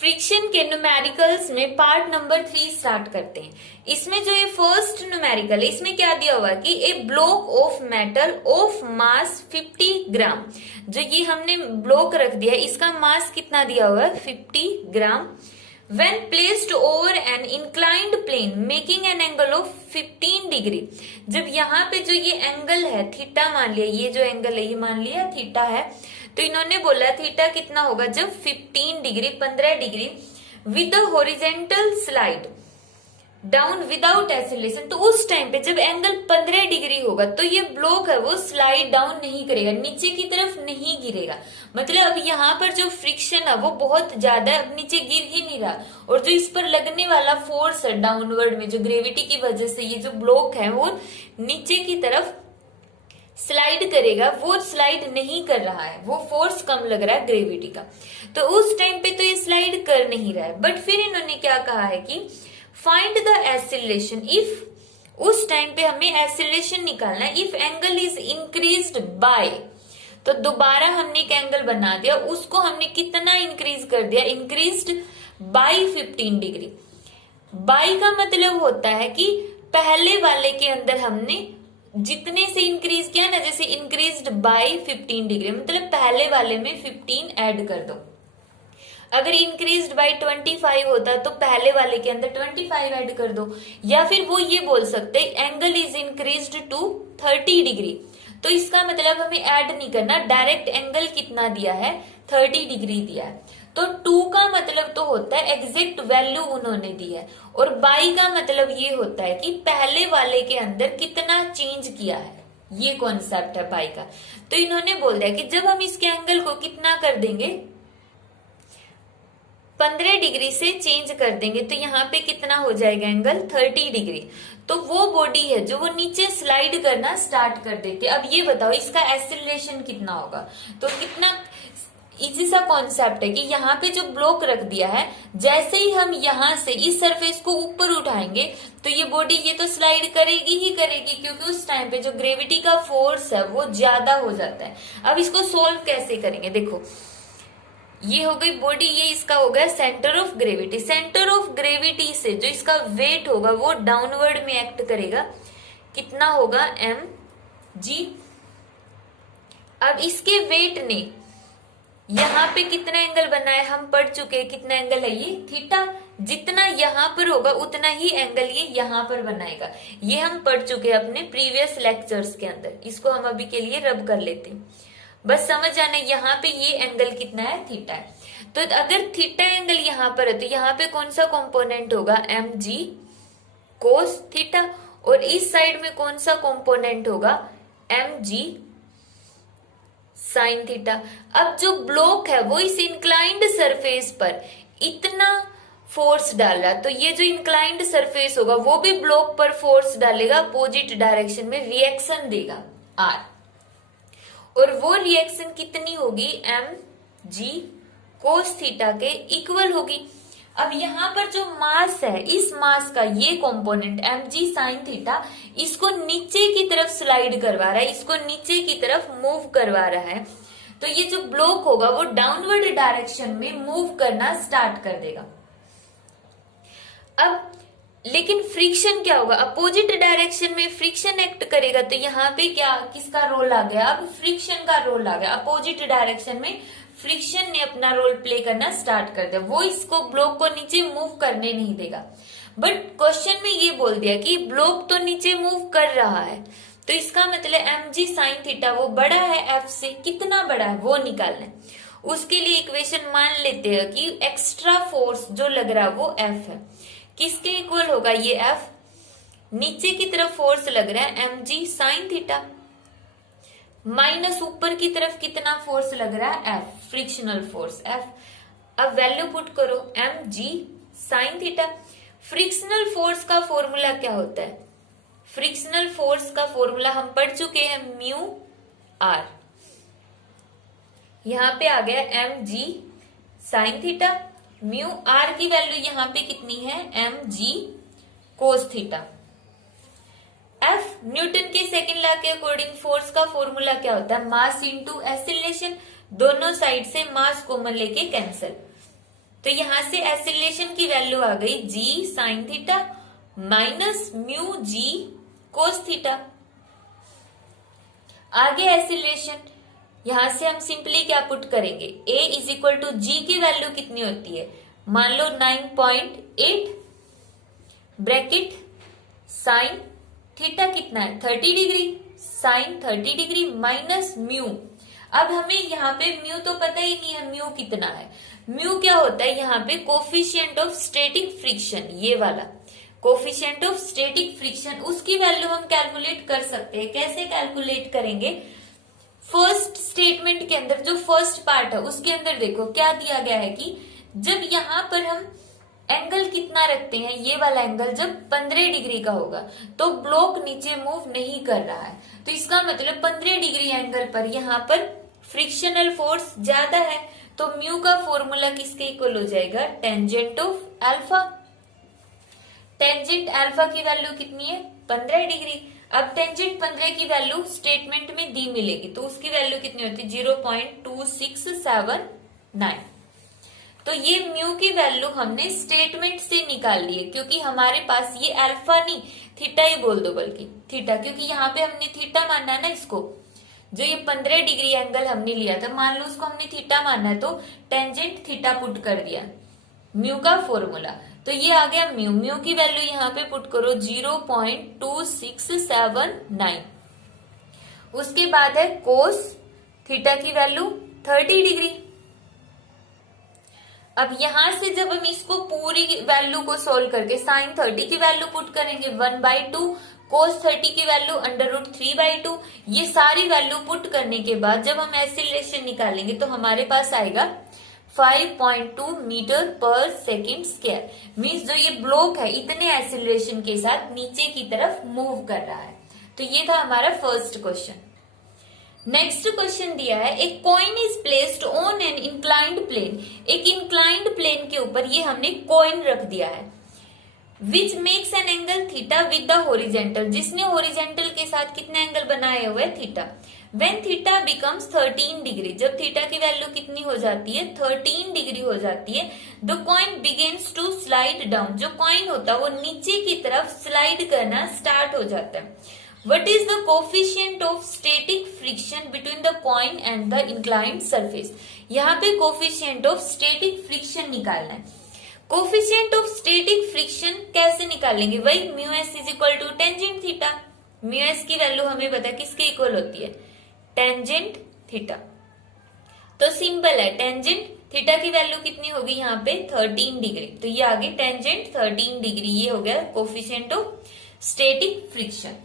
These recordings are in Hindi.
फ्रिक्शन के न्यूमेरिकल्स में पार्ट नंबर 3 स्टार्ट करते हैं। इसमें जो ये फर्स्ट न्यूमेरिकल है, इसमें क्या दिया हुआ कि a block of metal of mass 50 gram, जो ये हमने ब्लॉक रख दिया है इसका मास कितना दिया हुआ है 50 ग्राम, when placed over an inclined plane making an angle of 15 degree. जब यहाँ पे जो ये एंगल है थीटा मान लिया, ये जो एंगल है ये मान लिया थीटा है, तो इन्होंने बोला थीटा कितना होगा जब 15 degree 15 degree with the horizontal slide down without acceleration. तो उस टाइम पे जब एंगल 15 डिग्री होगा तो ये ब्लॉक है वो स्लाइड डाउन नहीं करेगा, नीचे की तरफ नहीं गिरेगा। मतलब अब यहाँ पर जो फ्रिक्शन है वो बहुत ज्यादा अब नीचे गिर ही नहीं रहा, और जो इस पर लगने वाला फोर्स है डाउनवर्ड में जो ग्रेविटी की वजह से ये जो ब्लॉक है वो नीचे की तरफ स्लाइड करेगा, वो स्लाइड नहीं कर रहा है, वो फोर्स कम लग रहा है ग्रेविटी का। तो उस टाइम पे तो ये स्लाइड कर नहीं रहा है। बट फिर इन्होंने क्या कहा है कि फाइंड द एक्सीलरेशन इफ, उस टाइम पे हमें एक्सीलरेशन निकालना है if angle is increased by. तो दोबारा हमने एक एंगल बना दिया, उसको हमने कितना इंक्रीज कर दिया, इंक्रीज्ड बाय 15 डिग्री। बाय का मतलब होता है कि पहले वाले के अंदर हमने जितने से इंक्रीज किया ना, जैसे इंक्रीज्ड बाय 15 डिग्री मतलब पहले वाले में 15 ऐड कर दो। अगर इंक्रीज्ड बाय 25 होता तो पहले वाले के अंदर 25 ऐड कर दो। या फिर वो ये बोल सकते angle is increased to 30 degree, तो इसका मतलब हमें ऐड नहीं करना, डायरेक्ट एंगल कितना दिया है 30 डिग्री दिया है। तो 2 का मतलब तो होता है एग्जैक्ट वैल्यू उन्होंने दी है, और बाई का मतलब ये होता है कि पहले वाले के अंदर कितना चेंज किया है, ये कॉन्सेप्ट है बाई का। तो इन्होंने बोल दिया कि जब हम इसके एंगल को कितना कर देंगे 15 डिग्री से चेंज कर देंगे तो यहाँ पे कितना हो जाएगा एंगल 30 डिग्री। तो वो बॉडी है जो वो नीचे स्लाइड करना स्टार्ट कर देती है। अब ये बताओ इसका एक्सीलरेशन कितना होगा, तो कितना इजी सा कॉन्सेप्ट है कि यहाँ पे जो ब्लॉक रख दिया है, जैसे ही हम यहाँ से इस सरफेस को ऊपर उठाएंगे तो ये बॉडी ये तो स्लाइड करेगी ही करेगी, क्योंकि उस टाइम पे जो ग्रेविटी का फोर्स है वो ज्यादा हो जाता है। अब इसको सोल्व कैसे करेंगे, देखो ये हो गई बॉडी, ये इसका हो गया centre of gravity. Centre of gravity से जो इसका वेट होगा वो डाउनवर्ड में एक्ट करेगा, कितना होगा mg। अब इसके वेट ने यहाँ पे कितना एंगल बना है हम पढ़ चुके हैं, कितना एंगल है ये थीटा, जितना यहाँ पर होगा उतना ही एंगल ये यहाँ पर बनाएगा। ये हम पढ़ चुके हैं अपने प्रीवियस लेक्चर्स के अंदर, इसको हम अभी के लिए रब कर लेते हैं, बस समझ आना यहाँ पे ये एंगल कितना है थीटा है। तो अगर थीटा एंगल यहाँ पर है तो यहाँ पे कौन सा कंपोनेंट होगा mg कोस थीटा, और इस साइड में कौन सा कंपोनेंट होगा mg साइन थीटा। अब जो ब्लॉक है वो इस इंक्लाइंड सरफेस पर इतना फोर्स डाल रहा, तो ये जो इंक्लाइंड सरफेस होगा वो भी ब्लॉक पर फोर्स डालेगा, अपोजिट डायरेक्शन में रिएक्शन देगा r, और वो रिएक्शन कितनी होगी mg कोस थीटा के इक्वल होगी। अब यहाँ पर जो मास है, इस मास का ये कंपोनेंट mg साइन थीटा इसको नीचे की तरफ स्लाइड करवा रहा है, इसको नीचे की तरफ मूव करवा रहा है, तो ये जो ब्लॉक होगा वो डाउनवर्ड डायरेक्शन में मूव करना स्टार्ट कर देगा। अब लेकिन फ्रिक्शन क्या होगा, अपोजिट डायरेक्शन में फ्रिक्शन एक्ट करेगा, तो यहाँ पे क्या किसका रोल आ गया, अब फ्रिक्शन का रोल आ गया। अपोजिट डायरेक्शन में फ्रिक्शन ने अपना रोल प्ले करना स्टार्ट कर दिया, वो इसको ब्लॉक को नीचे मूव करने नहीं देगा। बट क्वेश्चन में ये बोल दिया कि ब्लॉक तो नीचे मूव कर रहा है, तो इसका मतलब mg साइन थीटा वो बड़ा है f से, कितना बड़ा है वो निकालना है। उसके लिए इक्वेशन मान लेते हैं कि एक्स्ट्रा फोर्स जो लग रहा है वो f है, किसके इक्वल होगा ये f, नीचे की तरफ फोर्स लग रहा है mg साइन थीटा माइनस ऊपर की तरफ कितना फोर्स लग रहा है F, फ्रिक्शनल फोर्स F। अब वैल्यू पुट करो mg sign theta. Frictional force का फॉर्मूला क्या होता है, फ्रिक्शनल फोर्स का फॉर्मूला हम पढ़ चुके हैं म्यू r, यहाँ पे आ गया mg sine theta, mu r की वैल्यू यहाँ पे कितनी है mg cos theta. F Newton के सेकंड लॉ के अकॉर्डिंग फोर्स का फॉर्मूला क्या होता है, मास इनटू एक्सीलरेशन, दोनों साइड से मास कॉमन लेके कैंसिल, तो यहां से एक्सीलरेशन की वैल्यू आ गई g sine theta minus mu g cos theta. आगे एक्सीलरेशन, यहां से हम सिंपली क्या पुट करेंगे, a इज इक्वल टू जी की वैल्यू कितनी होती है, मान लो 9.8 ब्रैकेट साइन थीटा कितना है 30 degree, sine 30 degree minus mu. अब हमें यहाँ पे म्यू तो पता ही नहीं है, म्यू कितना है, म्यू क्या होता है यहाँ पे कोफिशिएंट ऑफ स्टैटिक फ्रिक्शन, ये वाला कोफिशिएंट ऑफ स्टैटिक फ्रिक्शन, उसकी वैल्यू हम कैलकुलेट कर सकते हैं। कैसे कैलकुलेट करेंगे, फर्स्ट स्टेटमेंट के अंदर जो फर्स्ट पार्ट है उसके अंदर देखो क्या दिया गया है कि जब यहाँ पर हम एंगल कितना रखते हैं, ये वाला एंगल जब 15 डिग्री का होगा तो ब्लॉक नीचे मूव नहीं कर रहा है, तो इसका मतलब 15 डिग्री एंगल पर यहाँ पर फ्रिक्शनल फोर्स ज्यादा है, तो म्यू का फॉर्मूला किसके इक्वल हो जाएगा, tangent of alpha. Tangent alpha की वैल्यू कितनी है 15 डिग्री। अब टेंजेंट 15 की वैल्यू स्टेटमेंट में दी मिलेगी, तो उसकी वैल्यू कितनी होती है 0.2679। तो ये म्यू की वैल्यू हमने स्टेटमेंट से निकाल ली है, क्योंकि हमारे पास ये अल्फा नहीं थीटा ही बोल दो, बल्कि थीटा, क्योंकि यहाँ पे हमने थीटा मानना है ना इसको, जो ये 15 डिग्री एंगल हमने लिया था मान लो उसको हमने थीटा मानना है, तो टेंजेंट थीटा पुट कर दिया म्यू का फॉर्मूला, तो ये आ गया म्यू। म्यू की वैल्यू यहाँ पे पुट करो 0.2679। उसके बाद है कोस थीटा की वैल्यू 30 डिग्री। अब यहां से जब हम इसको पूरी वैल्यू को सोल्व करके साइन 30 की वैल्यू पुट करेंगे 1/2, कोस 30 की वैल्यू √3/2, ये सारी वैल्यू पुट करने के बाद जब हम एक्सीलरेशन निकालेंगे तो हमारे पास आएगा 5.2 मीटर पर सेकेंड स्क्वायर। मीन्स जो ये ब्लॉक है इतने एक्सीलरेशन के साथ नीचे की तरफ मूव कर रहा है। तो ये था हमारा फर्स्ट क्वेश्चन। नेक्स्ट क्वेश्चन दिया है, एक coin is placed on an inclined plane. एक इंक्लाइंड प्लेन के ऊपर ये हमने कॉइन रख दिया है, which makes an angle theta with the horizontal, जिसने होरिजेंटल के साथ कितने एंगल बनाए हुए theta. When theta becomes 13 degree, जब थीटा की वैल्यू कितनी हो जाती है 13 डिग्री हो जाती है, the coin begins to slide down, जो कॉइन होता है वो नीचे की तरफ स्लाइड करना स्टार्ट हो जाता है। What is the coefficient of static friction between the coin and the inclined surface? यहाँ पे coefficient of static friction निकालना है। coefficient of static friction कैसे निकालेंगे, वही mu s is equal to tangent theta. Mu s की वैल्यू हमें पता है किसके इक्वल होती है, टेंजेंट थीटा। तो सिंपल है, टेंजेंट थीटा की वैल्यू कितनी होगी यहाँ पे 13 डिग्री, तो ये आ गई टेंजेंट 13 डिग्री, ये हो गया कोफिशिएंट ऑफ स्टैटिक फ्रिक्शन।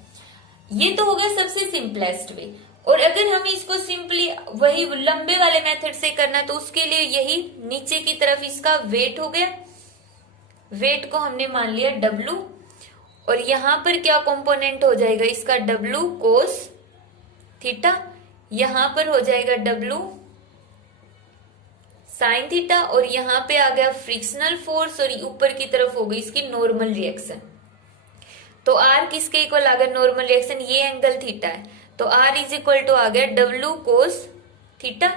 ये तो हो गया सबसे सिंपलेस्ट वे। और अगर हमें इसको सिंपली वही लंबे वाले मेथड से करना तो उसके लिए यही नीचे की तरफ इसका वेट हो गया, वेट को हमने मान लिया W, और यहां पर क्या कंपोनेंट हो जाएगा इसका W कोस थीटा, यहां पर हो जाएगा W साइन थीटा, और यहां पे आ गया फ्रिक्शनल फोर्स, और ऊपर की तरफ हो गई इसकी नॉर्मल रिएक्शन। तो R किसके इक्वल आ गया नॉर्मल रिएक्शन, ये एंगल थीटा है, तो R इज इक्वल टू आ गया W कोस थीटा।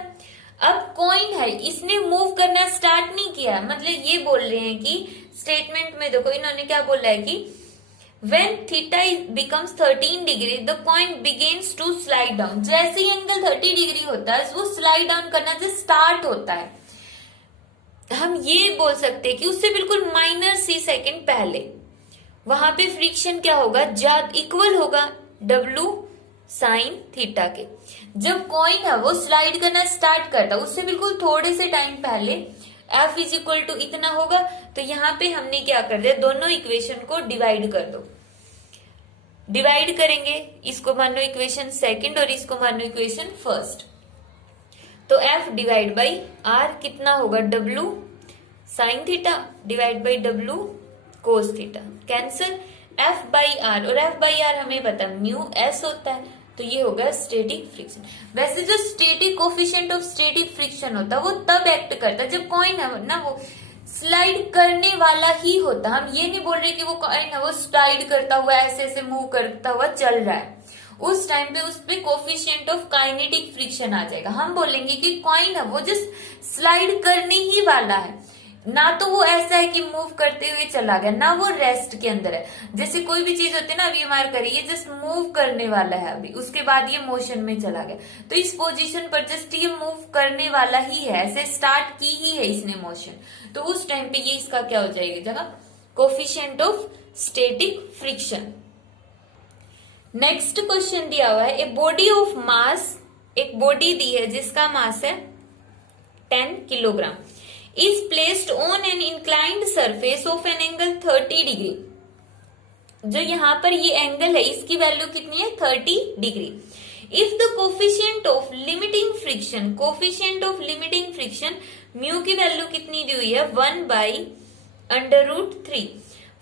अब कॉइन है, इसने मूव करना स्टार्ट नहीं किया, मतलब ये बोल रहे हैं कि स्टेटमेंट में देखो इन्होंने क्या बोला है कि when theta becomes 13 degree the coin begins to slide down, जैसे ही एंगल 30 डिग्री होता है वो स्लाइड डाउन करना से स्टार्ट होता है। हम ये बोल सकते हैं कि उससे बिल्कुल माइनर सी सेकेंड पहले वहां पे फ्रिक्शन क्या होगा, इक्वल होगा W साइन थीटा के। जब कॉइन है वो स्लाइड करना स्टार्ट करता है उससे बिल्कुल थोड़े से टाइम पहले F इज इक्वल टू इतना होगा, तो यहाँ पे हमने क्या कर दिया, दोनों इक्वेशन को डिवाइड कर दो। डिवाइड करेंगे, इसको मानो इक्वेशन सेकंड और इसको मानो इक्वेशन फर्स्ट, तो F डिवाइड बाई R कितना होगा W sine theta divide by W cos theta, cancel F by R, और F बाई आर हमें पता म्यू एस होता है, तो ये होगा स्टैटिक फ्रिक्शन। वैसे जो static coefficient of static friction होता है वो तब एक्ट करता है जब कॉइन है ना वो स्लाइड करने वाला ही होता। हम ये नहीं बोल रहे कि वो कॉइन है वो स्लाइड करता हुआ ऐसे ऐसे मूव करता हुआ चल रहा है, उस टाइम पे उस पे कोफिशिएंट ऑफ काइनेटिक फ्रिक्शन आ जाएगा। हम बोलेंगे कि कॉइन है वो जस्ट स्लाइड करने ही वाला है, ना तो वो ऐसा है कि मूव करते हुए चला गया, ना वो रेस्ट के अंदर है। जैसे कोई भी चीज होती है ना, अभी हमारे करिए ये जस्ट मूव करने वाला है अभी, उसके बाद ये मोशन में चला गया, तो इस पोजीशन पर जस्ट ये मूव करने वाला ही है, ऐसे स्टार्ट की ही है इसने मोशन, तो उस टाइम पे ये इसका क्या हो जाएगी जगह, coefficient of static friction. Next question दिया हुआ है, ए बॉडी ऑफ मास, एक बॉडी दी है जिसका मास है 10 kilogram, is placed on an inclined surface of an angle 30 degree. जो यहां पर ये एंगल है इसकी वैल्यू कितनी है, 30 डिग्री। If the coefficient of limiting friction, coefficient of limiting friction mu की वैल्यू कितनी दी हुई है, 1/√3।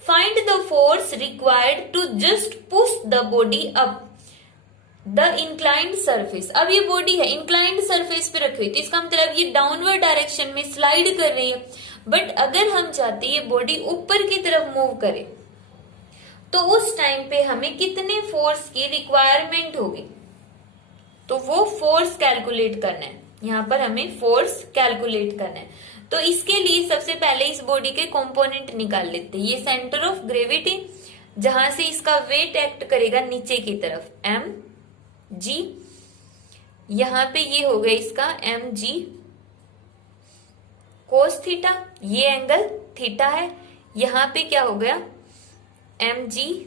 Find the force required to just push the body up the inclined surface. अब ये बॉडी है इंक्लाइंड सरफेस पे रखी हुई, तो इसका मतलब ये डाउनवर्ड डायरेक्शन में स्लाइड कर रही है, बट अगर हम चाहते ये बॉडी ऊपर की तरफ मूव करे तो उस टाइम पे हमें कितने फोर्स की रिक्वायरमेंट होगी, तो वो फोर्स कैलकुलेट करना है, यहाँ पर हमें फोर्स कैलकुलेट करना है। तो इसके लिए सबसे पहले इस बॉडी के कंपोनेंट निकाल लेते हैं। ये सेंटर ऑफ ग्रेविटी जहां से इसका वेट एक्ट करेगा नीचे की तरफ, एम जी, यहां पे ये हो गया इसका एम जी कोस थीटा, ये एंगल थीटा है, यहां पे क्या हो गया एम जी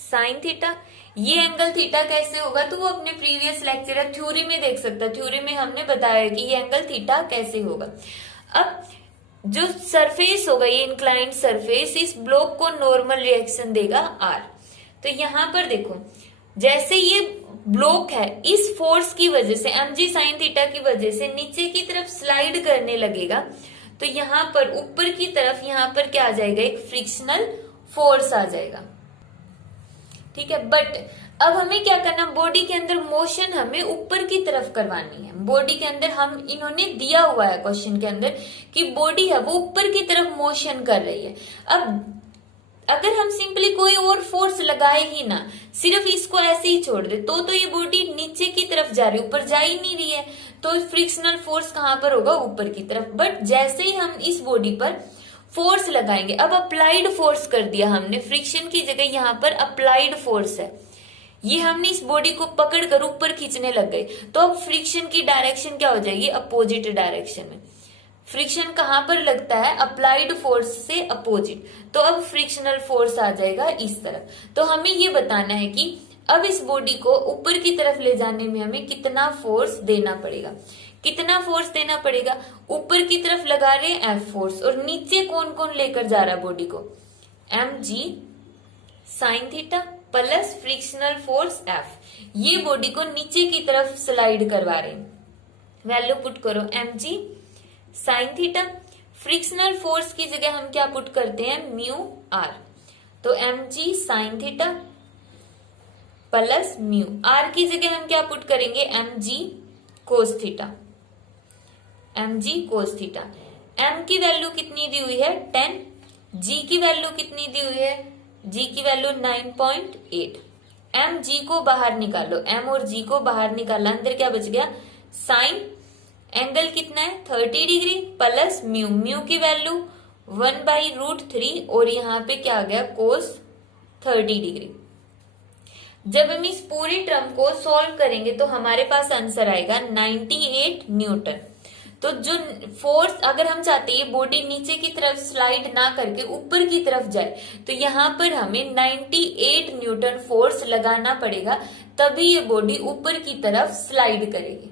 साइन थीटा। ये एंगल थीटा कैसे होगा, तो वो अपने प्रीवियस लेक्चर थ्योरी में देख सकता है, थ्योरी में हमने बताया कि ये एंगल थीटा कैसे होगा। अब जो सरफेस होगा ये इंक्लाइंड सरफेस, इस ब्लॉक को नॉर्मल रिएक्शन देगा आर। तो यहां पर देखो जैसे ये ब्लॉक है, इस फोर्स की वजह से एम जी साइन थीटा की वजह से नीचे की तरफ स्लाइड करने लगेगा, तो यहां पर ऊपर की तरफ यहां पर क्या आ जाएगा, एक फ्रिक्शनल फोर्स आ जाएगा, ठीक है। बट अब हमें क्या करना, बॉडी के अंदर मोशन हमें ऊपर की तरफ करवानी है। बॉडी के अंदर हम इन्होंने दिया हुआ है क्वेश्चन के अंदर कि बॉडी है वो ऊपर की तरफ मोशन कर रही है। अब अगर हम सिंपली कोई और फोर्स लगाए ही ना, सिर्फ इसको ऐसे ही छोड़ दे, तो ये बॉडी नीचे की तरफ जा रही है, ऊपर जा ही नहीं रही है, तो फ्रिक्शनल फोर्स कहां पर होगा, ऊपर की तरफ। बट जैसे ही हम इस बॉडी पर फोर्स लगाएंगे, अब अप्लाइड फोर्स कर दिया हमने, फ्रिक्शन की जगह यहाँ पर अप्लाइड फोर्स है, ये हमने इस बॉडी को पकड़कर ऊपर खींचने लग गए, तो अब फ्रिक्शन की डायरेक्शन क्या हो जाएगी, अपोजिट डायरेक्शन में। फ्रिक्शन कहां पर लगता है, अप्लाइड फोर्स से अपोजिट, तो अब फ्रिक्शनल फोर्स आ जाएगा इस तरफ। तो हमें ये बताना है कि अब इस बॉडी को ऊपर की तरफ ले जाने में हमें कितना फोर्स देना पड़ेगा, कितना फोर्स देना पड़ेगा। ऊपर की तरफ लगा रहे हैं एफ फोर्स, और नीचे कौन कौन लेकर जा रहा है बॉडी को, m g sine theta plus frictional force F, ये बॉडी को नीचे की तरफ स्लाइड करवा रहे हैं। वैल्यू पुट करो m g sine theta, frictional force की जगह हम क्या पुट करते हैं, म्यू आर, तो m g sine theta plus mu, R की जगह हम क्या पुट करेंगे, m g cos theta, m g cos theta. M की वैल्यू कितनी दी हुई है 10, जी की वैल्यू कितनी दी हुई है, जी की वैल्यू 9.8। एम जी को बाहर निकालो, एम और जी को बाहर निकाला, अंदर क्या बच गया, साइन एंगल कितना है 30 डिग्री प्लस म्यू, म्यू की वैल्यू 1/√3, और यहाँ पे क्या आ गया कोस 30 डिग्री। जब हम इस पूरी टर्म को सॉल्व करेंगे तो हमारे पास आंसर आएगा 98 न्यूटन। तो जो फोर्स अगर हम चाहते हैं बॉडी नीचे की तरफ स्लाइड ना करके ऊपर की तरफ जाए, तो यहाँ पर हमें 98 न्यूटन फोर्स लगाना पड़ेगा, तभी ये बॉडी ऊपर की तरफ स्लाइड करेगी।